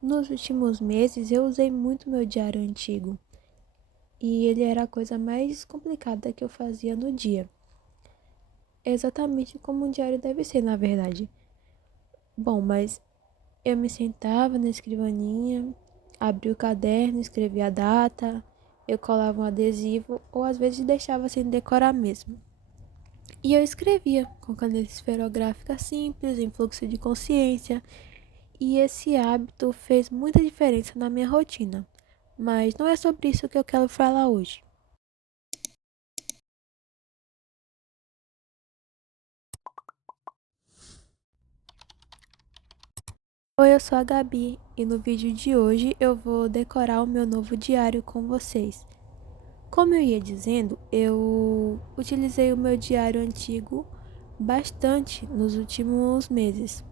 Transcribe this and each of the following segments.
Nos últimos meses eu usei muito meu diário antigo e ele era a coisa mais complicada que eu fazia no dia. Exatamente como um diário deve ser, na verdade. Bom, mas eu me sentava na escrivaninha, abria o caderno, escrevia a data, eu colava um adesivo ou às vezes deixava sem decorar mesmo. E eu escrevia com caneta esferográfica simples, em fluxo de consciência, e esse hábito fez muita diferença na minha rotina. Mas não é sobre isso que eu quero falar hoje. Oi, eu sou a Gabi e no vídeo de hoje eu vou decorar o meu novo diário com vocês. Como eu ia dizendo, eu utilizei o meu diário antigo bastante nos últimos meses.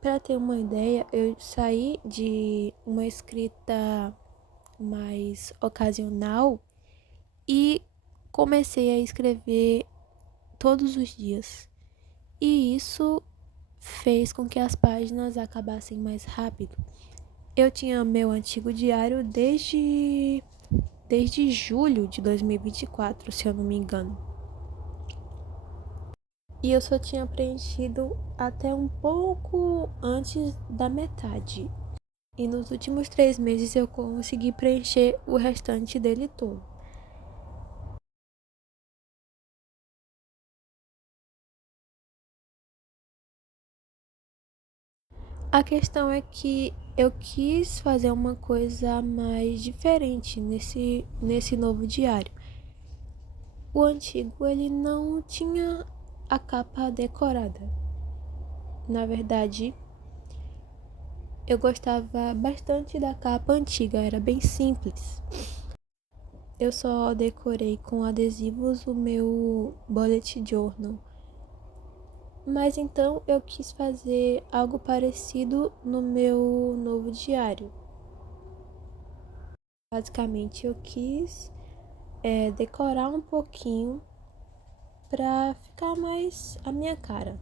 Para ter uma ideia, eu saí de uma escrita mais ocasional e comecei a escrever todos os dias. E isso fez com que as páginas acabassem mais rápido. Eu tinha meu antigo diário desde julho de 2024, se eu não me engano. E eu só tinha preenchido até um pouco antes da metade. E nos últimos 3 meses eu consegui preencher o restante dele todo. A questão é que eu quis fazer uma coisa mais diferente nesse novo diário. O antigo ele não tinha a capa decorada. Na verdade, eu gostava bastante da capa antiga, era bem simples. Eu só decorei com adesivos o meu bullet journal. Mas então eu quis fazer algo parecido no meu novo diário. Basicamente eu quis decorar um pouquinho pra ficar mais a minha cara.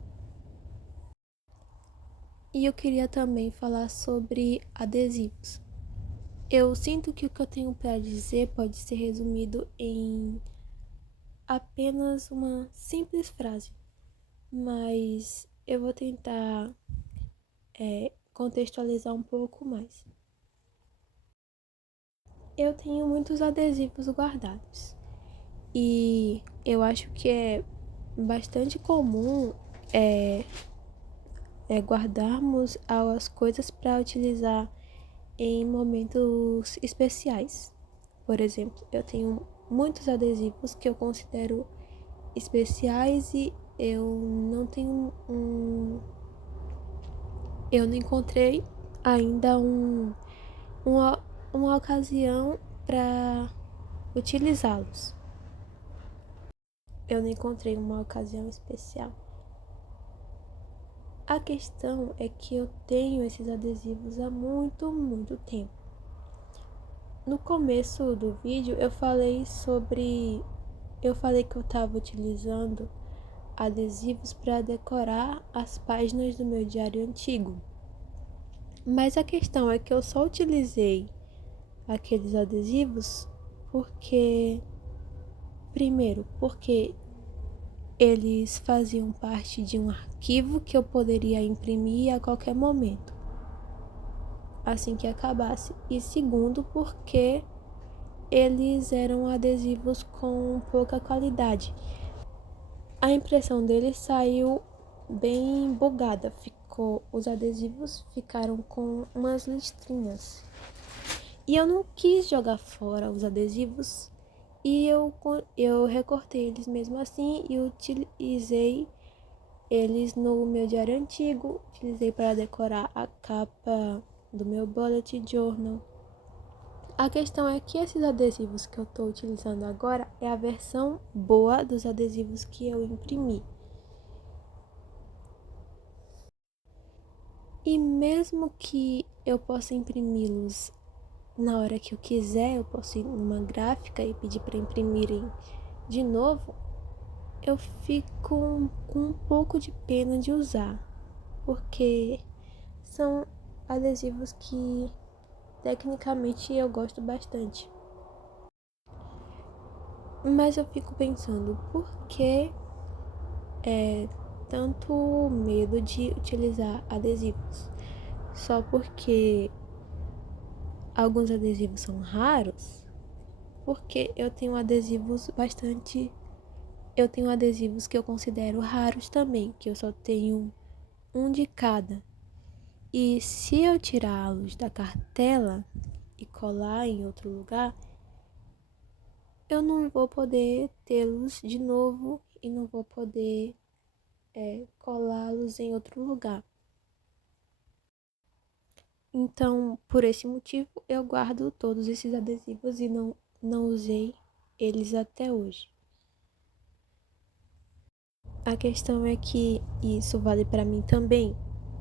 E eu queria também falar sobre adesivos. Eu sinto que o que eu tenho para dizer pode ser resumido em apenas uma simples frase, mas eu vou tentar contextualizar um pouco mais. Eu tenho muitos adesivos guardados e eu acho que é bastante comum é, guardarmos as coisas para utilizar em momentos especiais. Por exemplo, eu tenho muitos adesivos que eu considero especiais e eu não encontrei ainda uma, uma ocasião para utilizá-los. Eu não encontrei uma ocasião especial. A questão é que eu tenho esses adesivos há muito tempo. No começo do vídeo eu falei que eu estava utilizando adesivos para decorar as páginas do meu diário antigo. Mas a questão é que eu só utilizei aqueles adesivos porque, primeiro, porque eles faziam parte de um arquivo que eu poderia imprimir a qualquer momento, assim que acabasse. E segundo, porque eles eram adesivos com pouca qualidade. A impressão deles saiu bem bugada, os adesivos ficaram com umas listrinhas. E eu não quis jogar fora os adesivos e eu recortei eles mesmo assim e utilizei eles no meu diário antigo, utilizei para decorar a capa do meu bullet journal. A questão é que esses adesivos que eu estou utilizando agora é a versão boa dos adesivos que eu imprimi. E mesmo que eu possa imprimi-los na hora que eu quiser, eu posso ir numa gráfica e pedir para imprimirem de novo, eu fico com um pouco de pena de usar, porque são adesivos que tecnicamente eu gosto bastante. Mas eu fico pensando, por que tanto medo de utilizar adesivos? Só porque alguns adesivos são raros? Porque eu tenho adesivos bastante. Eu tenho adesivos que eu considero raros também, que eu só tenho um de cada. E se eu tirá-los da cartela e colar em outro lugar, eu não vou poder tê-los de novo e não vou poder colá-los em outro lugar. Então, por esse motivo, eu guardo todos esses adesivos e não usei eles até hoje. A questão é que isso vale para mim também.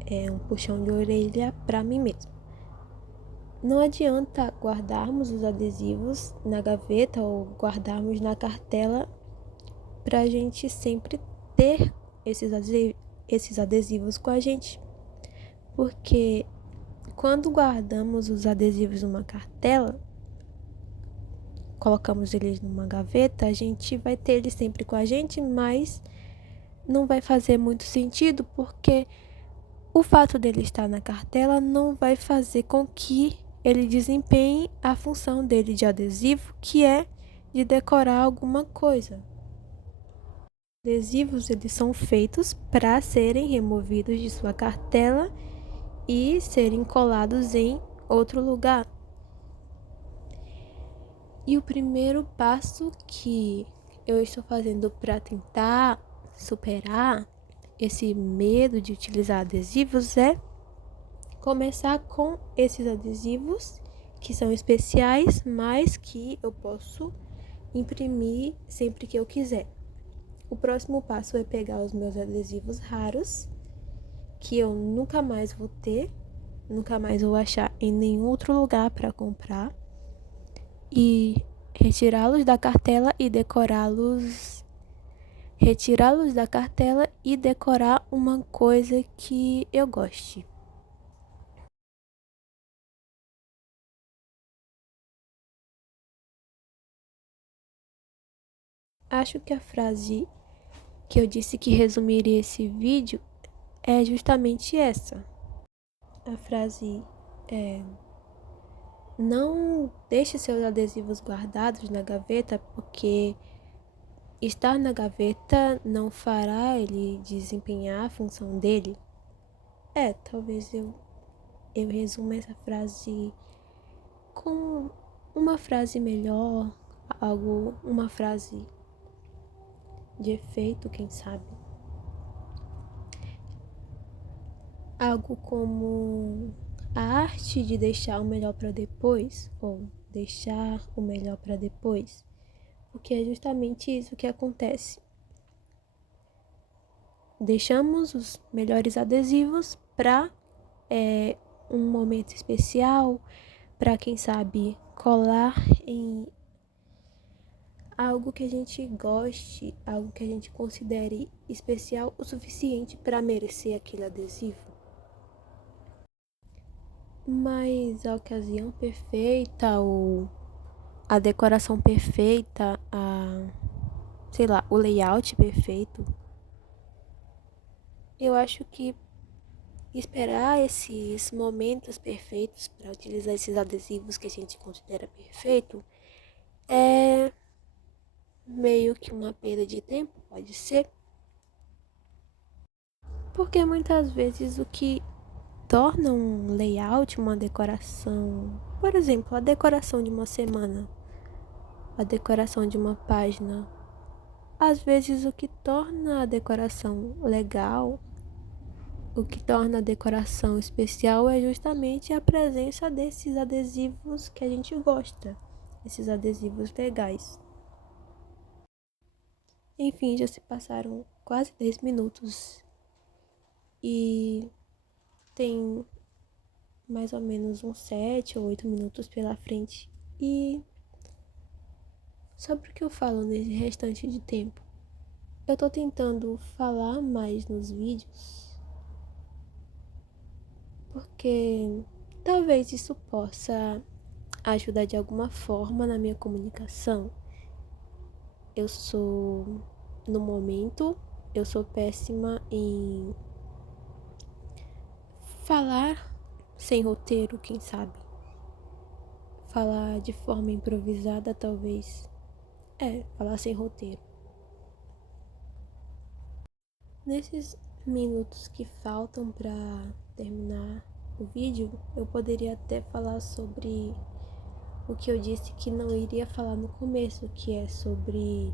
É um puxão de orelha para mim mesmo. Não adianta guardarmos os adesivos na gaveta ou guardarmos na cartela para a gente sempre ter esses adesivos com a gente. Porque quando guardamos os adesivos numa cartela, colocamos eles numa gaveta, a gente vai ter eles sempre com a gente, mas não vai fazer muito sentido porque o fato dele estar na cartela não vai fazer com que ele desempenhe a função dele de adesivo, que é de decorar alguma coisa. Adesivos, eles são feitos para serem removidos de sua cartela e serem colados em outro lugar. E o primeiro passo que eu estou fazendo para tentar superar esse medo de utilizar adesivos é começar com esses adesivos que são especiais, mas que eu posso imprimir sempre que eu quiser. O próximo passo é pegar os meus adesivos raros, que eu nunca mais vou ter, nunca mais vou achar em nenhum outro lugar para comprar, e retirá-los da cartela e decorá-los. Retirá-los da cartela e decorar uma coisa que eu goste. Acho que a frase que eu disse que resumiria esse vídeo é justamente essa. A frase é: não deixe seus adesivos guardados na gaveta, porque estar na gaveta não fará ele desempenhar a função dele. Talvez eu resuma essa frase com uma frase melhor, uma frase de efeito, quem sabe. Algo como a arte de deixar o melhor para depois, ou deixar o melhor para depois, porque é justamente isso que acontece. Deixamos os melhores adesivos para um momento especial, para quem sabe colar em algo que a gente goste, algo que a gente considere especial o suficiente para merecer aquele adesivo. Mas a ocasião perfeita ou a decoração perfeita, sei lá, o layout perfeito, eu acho que esperar esses momentos perfeitos para utilizar esses adesivos que a gente considera perfeito é meio que uma perda de tempo, pode ser. Porque muitas vezes o que torna um layout, uma decoração, por exemplo, a decoração de uma semana, a decoração de uma página, às vezes o que torna a decoração legal, o que torna a decoração especial é justamente a presença desses adesivos que a gente gosta, esses adesivos legais. Enfim, já se passaram quase 10 minutos e tem mais ou menos uns 7 ou 8 minutos pela frente. E sobre o que eu falo nesse restante de tempo? eu tô tentando falar mais nos vídeos porque talvez isso possa ajudar de alguma forma na minha comunicação. Eu sou, no momento, eu sou péssima em falar sem roteiro, quem sabe? Falar de forma improvisada, talvez. Falar sem roteiro. Nesses minutos que faltam para terminar o vídeo, eu poderia até falar sobre o que eu disse que não iria falar no começo, que é sobre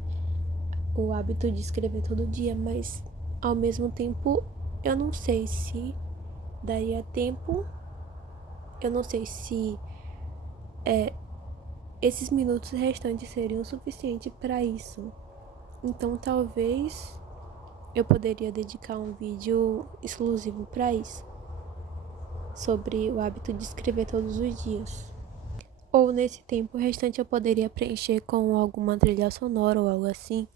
o hábito de escrever todo dia, mas ao mesmo tempo eu não sei se daria tempo, eu não sei se esses minutos restantes seriam o suficiente para isso. Então talvez eu poderia dedicar um vídeo exclusivo para isso, sobre o hábito de escrever todos os dias. Ou nesse tempo restante eu poderia preencher com alguma trilha sonora ou algo assim.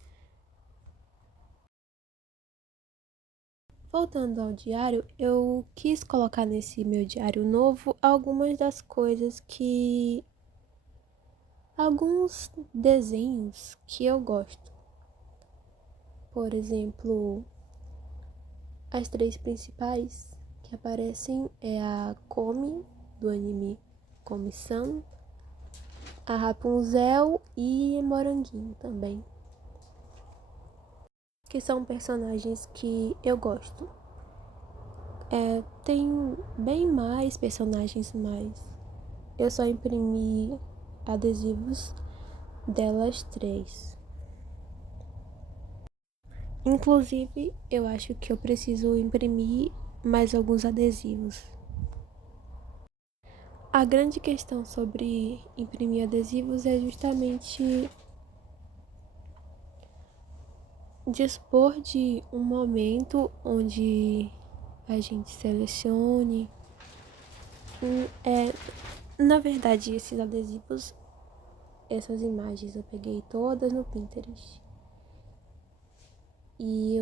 Voltando ao diário, eu quis colocar nesse meu diário novo algumas das coisas que... alguns desenhos que eu gosto. Por exemplo, as três principais que aparecem é a Komi, do anime Komi-san, a Rapunzel e Moranguinho também, que são personagens que eu gosto. Tem bem mais personagens, mas eu só imprimi adesivos delas três. Inclusive, eu acho que eu preciso imprimir mais alguns adesivos. A grande questão sobre imprimir adesivos é justamente dispor de um momento onde a gente selecione. Na verdade, esses adesivos, essas imagens eu peguei todas no Pinterest. E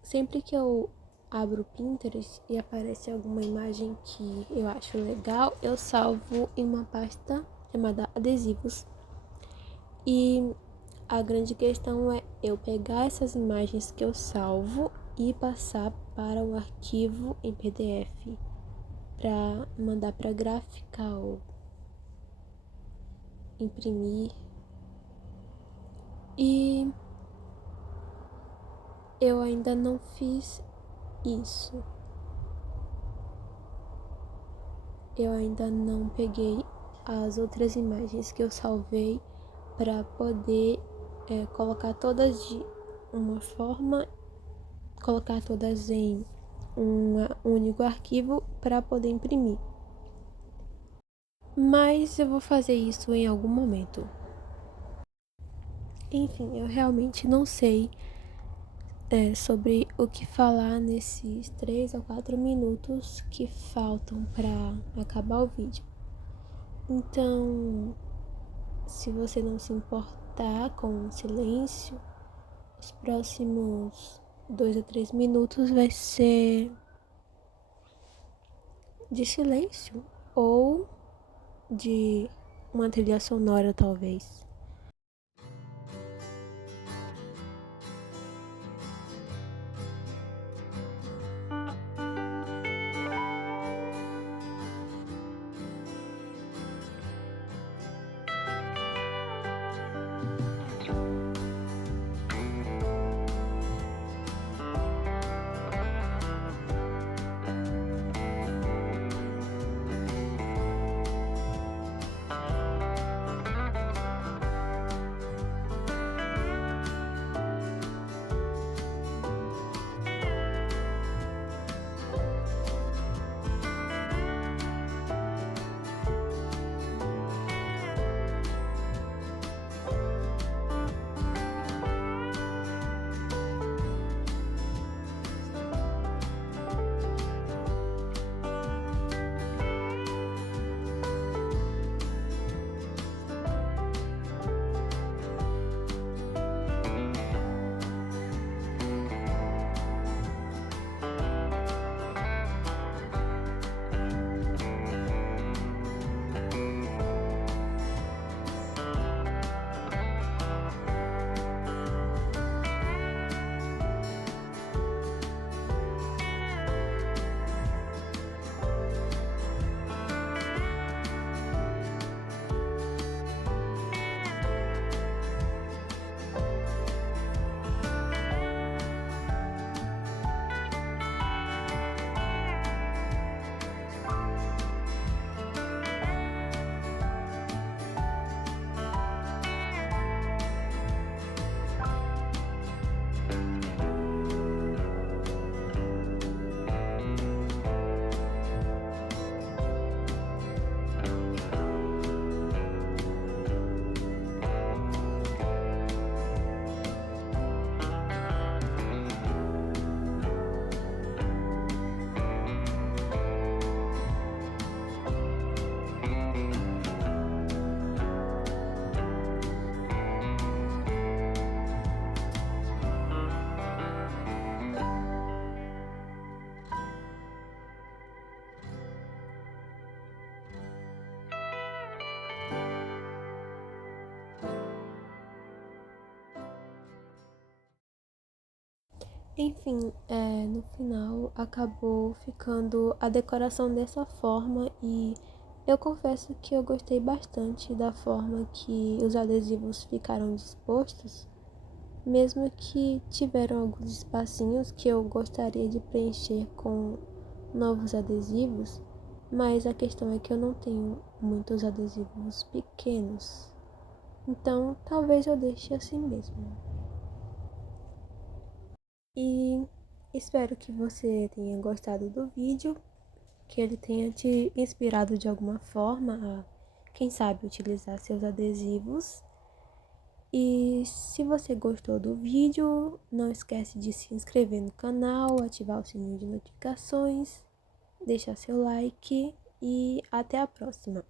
sempre que eu abro o Pinterest e aparece alguma imagem que eu acho legal, eu salvo em uma pasta chamada adesivos. E a grande questão é eu pegar essas imagens que eu salvo e passar para um arquivo em PDF para mandar para gráfica ou imprimir. E eu ainda não fiz isso. Eu ainda não peguei as outras imagens que eu salvei para poder colocar todas de uma forma, colocar todas em um único arquivo para poder imprimir. Mas eu vou fazer isso em algum momento. Enfim, eu realmente não sei sobre o que falar nesses 3 ou 4 minutos que faltam para acabar o vídeo. Então, se você não se importar com o silêncio, os próximos 2 a 3 minutos vai ser de silêncio ou de uma trilha sonora, talvez. Enfim, no final acabou ficando a decoração dessa forma e eu confesso que eu gostei bastante da forma que os adesivos ficaram dispostos, mesmo que tiveram alguns espacinhos que eu gostaria de preencher com novos adesivos, mas a questão é que eu não tenho muitos adesivos pequenos, então talvez eu deixe assim mesmo. E espero que você tenha gostado do vídeo, que ele tenha te inspirado de alguma forma a, quem sabe, utilizar seus adesivos. E se você gostou do vídeo, não esquece de se inscrever no canal, ativar o sininho de notificações, deixar seu like e até a próxima.